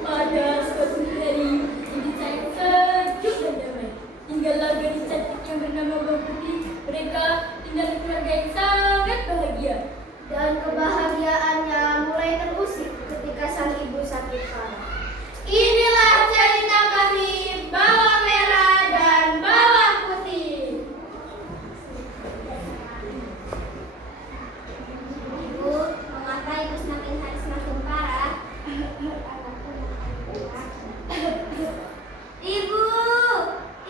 Pada suatu hari, hidup saya sejuk dan damai. Tinggallah gadis cantik yang bernama Bawang Putih. Mereka tinggal di keluarga yang sangat bahagia. Dan kebahagiaannya mulai terusik ketika sang ibu sakit parah. Inilah cerita kami, bawang merah dan bawang putih. Ibu, mengapa ibu semakin hari semakin parah? Ibu, ibu.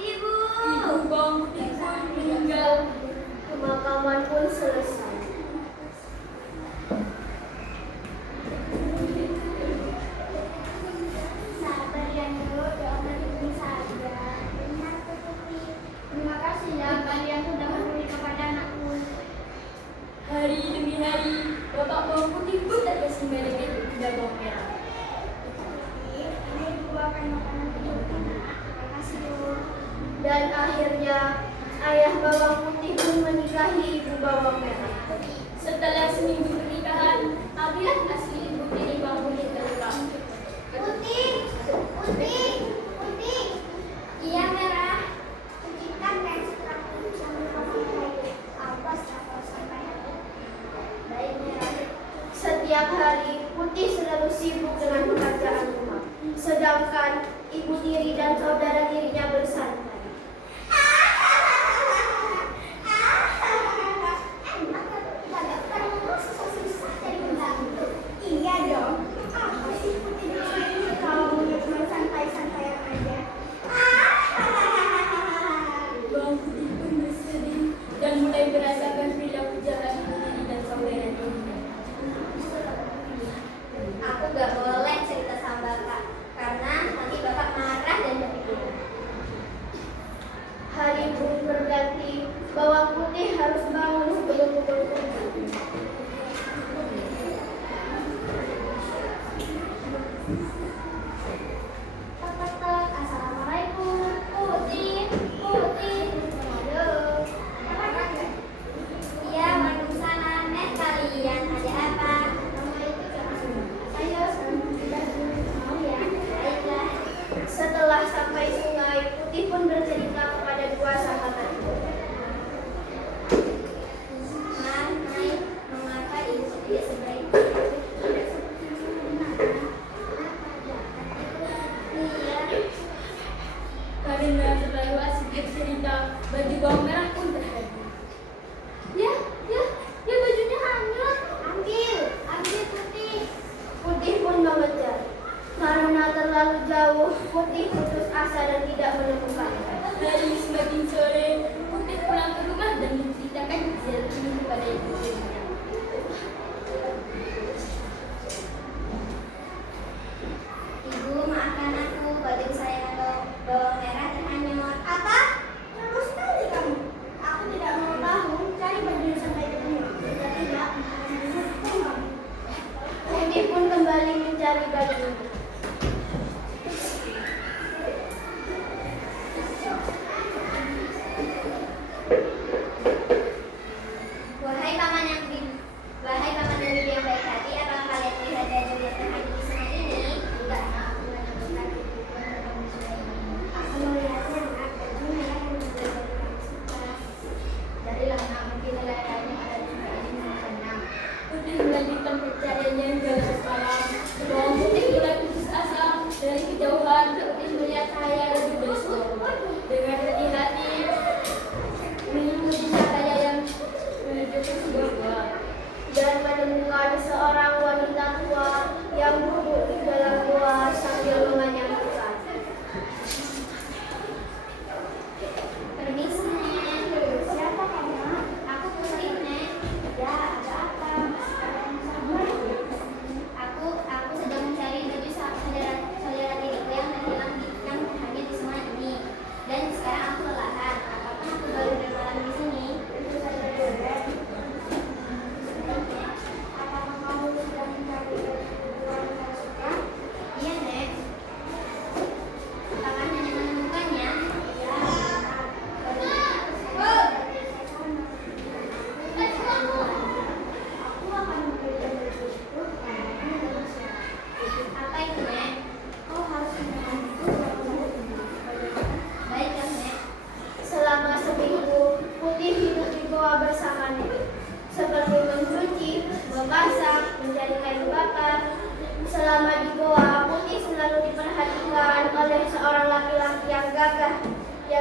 Ibu Bawang Putih pun meninggal. Pemakaman pun selesai. Sabar ya Nur, doakan ibu saja. Benar Putih. Terima kasih ya kalian sudah peduli kepada anakku. Hari demi hari, Bapak Bawang Putih pun tak bersinggungan dengan Ibunda Bawang Merah. Ini ibu akan makanan untuk terima kasih Bu. Dan akhirnya ayah bawang putih pun menikahi ibu bawang merah. Setelah seminggu pernikahan, Abilah asli ibu tiri Bawang Putih terluka. Putih, putih, putih. Iya merah. Putihkan kain setraku sambil pakai kayu. Awas kalau sampai aku. Baik merah. Setiap hari putih selalu sibuk dengan pekerjaan rumah, sedangkan ibu tiri dan saudara tirinya bersantai. Iya dong. Apa sih putih ini kalau cuma santai-santai aja? Bawang Putih pun bersedih dan mulai merasakan perilaku jahat ibu tiri dan saudara tirinya. Aku gak boleh cerita sama bapak karena nanti bapak marah dan berpikir. Hari pun berganti, bawang putih harus bangun sebelum pukul 7. Tek, assalamualaikum, putih, putih. Halo. Iya, waalaikumsalam. Kalian ada apa? Ayo, kita mau ya. Baiklah. Setelah sampai sungai, Putih pun bercerita kepada dua sahabat. Mai,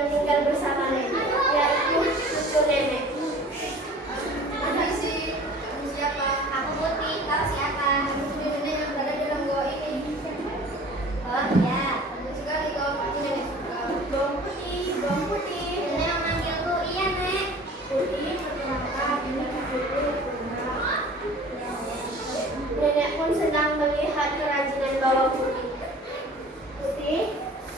tinggal bersama nenek, yaitu cucu nenek. Siapa? Aku Putih, kau siapa? Nenek yang berada dalam gua ini. Oh ya, Bagus sekali kau, pasti nenek suka. Bawang Putih, Bawang Putih. Nenek yang manggilku, iya nek. Putih, perkenalkan, ini cucuku Purna. Nenek pun sedang melihat kerajinan Bawang Putih. Putih,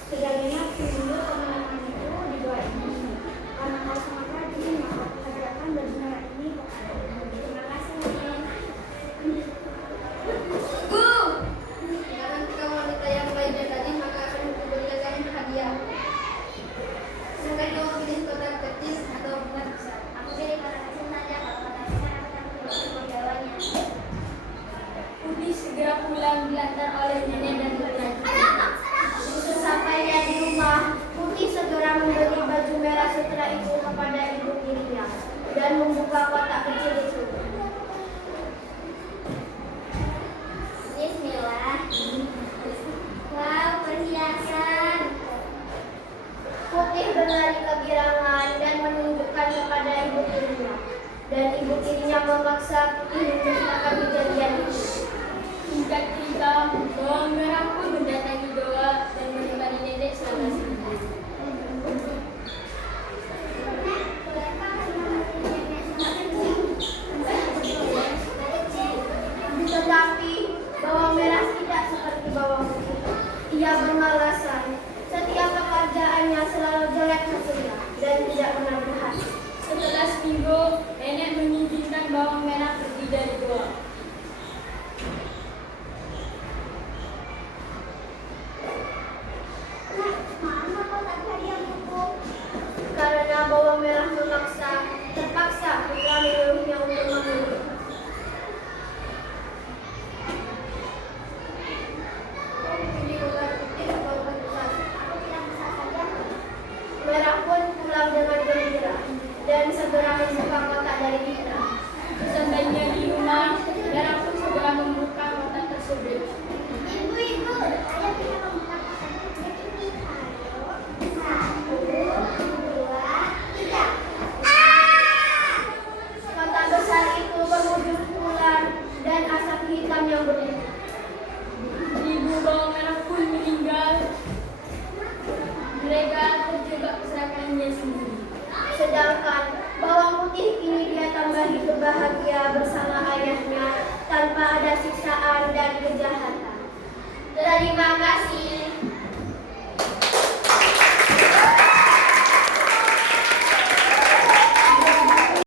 sudah banyak dulu teman-temanku di gua ini. Karena kau sangat rajin, maka aku hadiahkan baju merah ini kepadamu. Terima kasih nek. Jika nanti kau wanita yang baik dan rajin, maka akan kuberikan hadiah. Silakan kau pilih kotak kecil atau kotak besar. Aku pilih kotak kecil saja, kalau kotak besar aku takut tidak menggawanya. Putih segera pulang diantar oleh nenek dan putranya. Sesampainya di rumah, Putih segera memberi baju merah sutra itu kepada ibu tirinya dan membuka kotak kecil itu. Bismillah. Wow, perhiasan. Putih berlari kegirangan dan menunjukkan kepada ibu tirinya. Dan ibu tirinya memaksa Putih menceritakan kejadian itu. Singkat cerita, bawang merah pun mendatangi goa dan menemani nenek selama seminggu. Tetapi bawang merah tidak seperti bawang putih. Ia bermalasan. Setiap pekerjaannya selalu jelek hasilnya dan tidak pernah berhasil. Setelah seminggu, nenek mengizinkan bawang merah pergi dari goa. Karena bawang merah memaksa, terpaksa putra menyuruhnya untuk memilih. Pilih kotak kecil atau kotak besar. Aku tidak bisa saja. Merah pun pulang dengan gembira dan segera membuka kotak dari Mitra. Sesampainya di rumah, merah pun segera membuka kotak tersebut. Ibu, ayo kita membuka kotak ini. Ayo, 1, 2, 3. Kotak besar itu berwujud ular dan asap hitam yang berlimpah. Ibu bawang merah pun meninggal. Mereka terjebak keserakannya sendiri. Sedangkan bawang putih kini dia tambah hidup bahagia bersama ayahnya tanpa ada siksaan dan kejahatan. Terima